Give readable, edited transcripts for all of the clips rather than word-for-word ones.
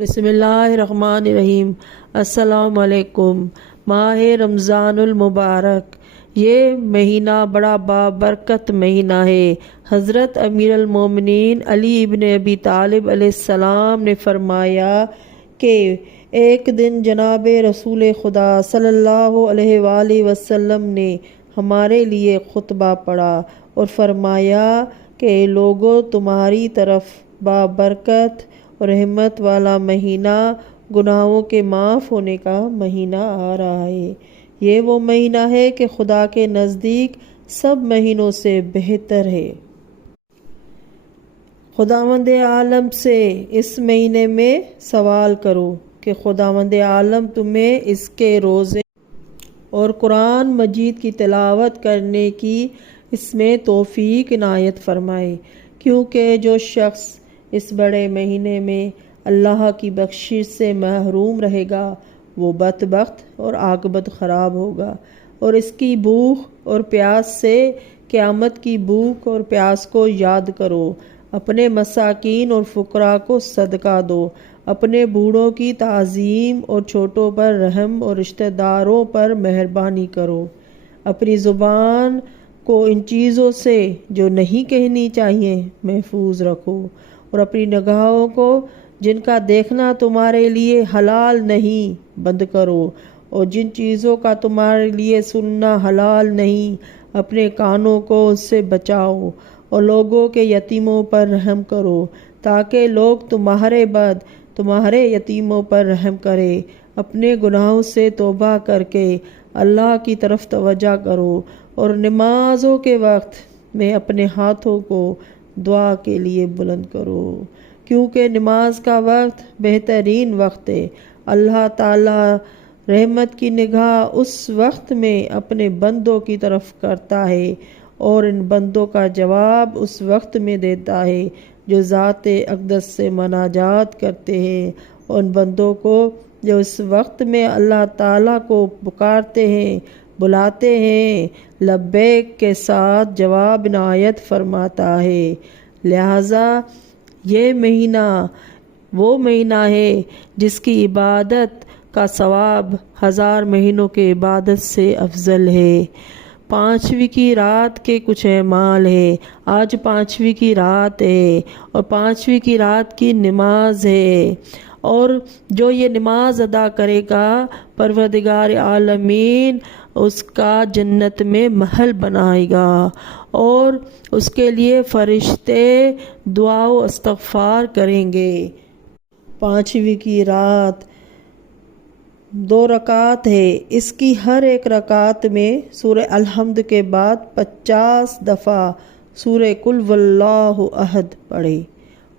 بسم اللہ الرحمن الرحیم۔ السلام علیکم۔ ماہ رمضان المبارک، یہ مہینہ بڑا بابرکت مہینہ ہے۔ حضرت امیر المومنین علی ابن ابی طالب علیہ السلام نے فرمایا کہ ایک دن جناب رسول خدا صلی اللہ علیہ وآلہ وسلم نے ہمارے لیے خطبہ پڑھا اور فرمایا کہ لوگوں، تمہاری طرف بابرکت اور رحمت والا مہینہ، گناہوں کے معاف ہونے کا مہینہ آ رہا ہے۔ یہ وہ مہینہ ہے کہ خدا کے نزدیک سب مہینوں سے بہتر ہے۔ خداوند عالم سے اس مہینے میں سوال کرو کہ خداوند عالم تمہیں اس کے روزے اور قرآن مجید کی تلاوت کرنے کی اس میں توفیق عنایت فرمائے، کیونکہ جو شخص اس بڑے مہینے میں اللہ کی بخشش سے محروم رہے گا وہ بدبخت اور عاقبت خراب ہوگا۔ اور اس کی بھوک اور پیاس سے قیامت کی بھوک اور پیاس کو یاد کرو، اپنے مساکین اور فقراء کو صدقہ دو، اپنے بوڑھوں کی تعظیم اور چھوٹوں پر رحم اور رشتہ داروں پر مہربانی کرو، اپنی زبان کو ان چیزوں سے جو نہیں کہنی چاہیے محفوظ رکھو، اور اپنی نگاہوں کو جن کا دیکھنا تمہارے لیے حلال نہیں بند کرو، اور جن چیزوں کا تمہارے لیے سننا حلال نہیں اپنے کانوں کو اس سے بچاؤ، اور لوگوں کے یتیموں پر رحم کرو تاکہ لوگ تمہارے یتیموں پر رحم کرے۔ اپنے گناہوں سے توبہ کر کے اللہ کی طرف توجہ کرو، اور نمازوں کے وقت میں اپنے ہاتھوں کو دعا کے لیے بلند کرو، کیونکہ نماز کا وقت بہترین وقت ہے۔ اللہ تعالی رحمت کی نگاہ اس وقت میں اپنے بندوں کی طرف کرتا ہے، اور ان بندوں کا جواب اس وقت میں دیتا ہے جو ذات اقدس سے مناجات کرتے ہیں، اور ان بندوں کو جو اس وقت میں اللہ تعالیٰ کو پکارتے ہیں، بلاتے ہیں، لبیک کے ساتھ جواب عنایت فرماتا ہے۔ لہذا یہ مہینہ وہ مہینہ ہے جس کی عبادت کا ثواب 1000 مہینوں کی عبادت سے افضل ہے۔ 5ویں کی رات کے کچھ اعمال ہے۔ آج 5ویں کی رات ہے اور 5ویں کی رات کی نماز ہے، اور جو یہ نماز ادا کرے گا پروردگار عالمین اس کا جنت میں محل بنائے گا، اور اس کے لیے فرشتے دعا و استغفار کریں گے۔ 5ویں کی رات 2 رکعت ہے۔ اس کی ہر ایک رکعت میں سورہ الحمد کے بعد 50 دفعہ سورہ قل واللہ احد پڑھے،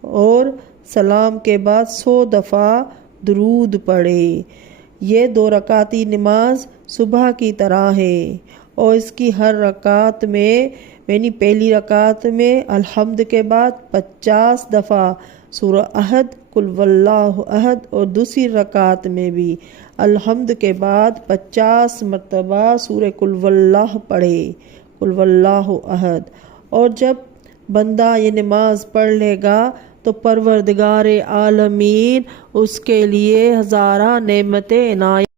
اور سلام کے بعد 100 دفعہ درود پڑھے۔ یہ 2 رکعتی نماز صبح کی طرح ہے، اور اس کی ہر رکعت میں یعنی پہلی رکعت میں الحمد کے بعد 50 دفعہ سورہ احد قل واللہ احد، اور دوسری رکعت میں بھی الحمد کے بعد 50 مرتبہ سورہ قل واللہ پڑھے، قل واللہ احد۔ اور جب بندہ یہ نماز پڑھ لے گا تو پروردگار عالمین اس کے لیے ہزارہ نعمتیں عنایت